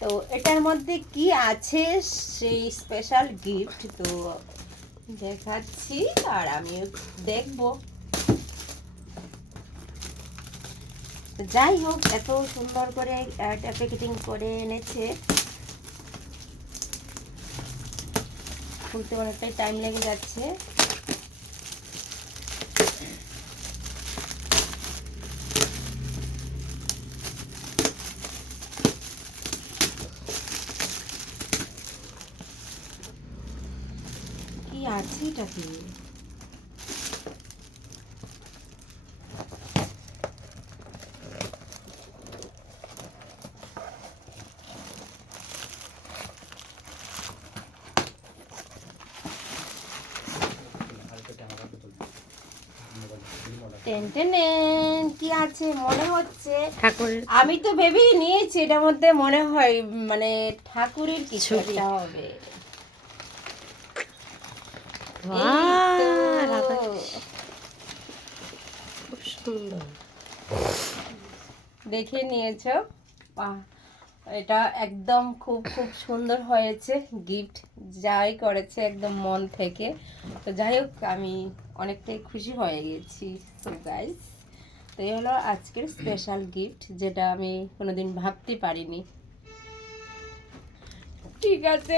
তো এটার মধ্যে কি আছে সেই স্পেশাল গিফট তো দেখাচ্ছি আর আমিও দেখবো। যাই হোক, এত সুন্দর করে এটা প্যাকেটিং করে এনেছে, খুলতে অনেকটাই টাইম লেগে যাচ্ছে। কি আছে এটা কি? কি আছে মনে হচ্ছে ঠাকুরের। আমি তো ভেবেই নিয়েছি এটার মধ্যে মনে হয় মানে ঠাকুরের কিছু একটা হবে। খুব সুন্দর দেখে নিয়েছো? বাহ, এটা একদম খুব খুব সুন্দর হয়েছে। গিফট যাই করেছে একদম মন থেকে। তো যাই হোক, আমি অনেকটাই খুশি হয়ে গেছি। সো গাইস, তো এই হলো আজকের স্পেশাল গিফট, যেটা আমি কোনোদিন ভাবতে পারিনি। ঠিক আছে।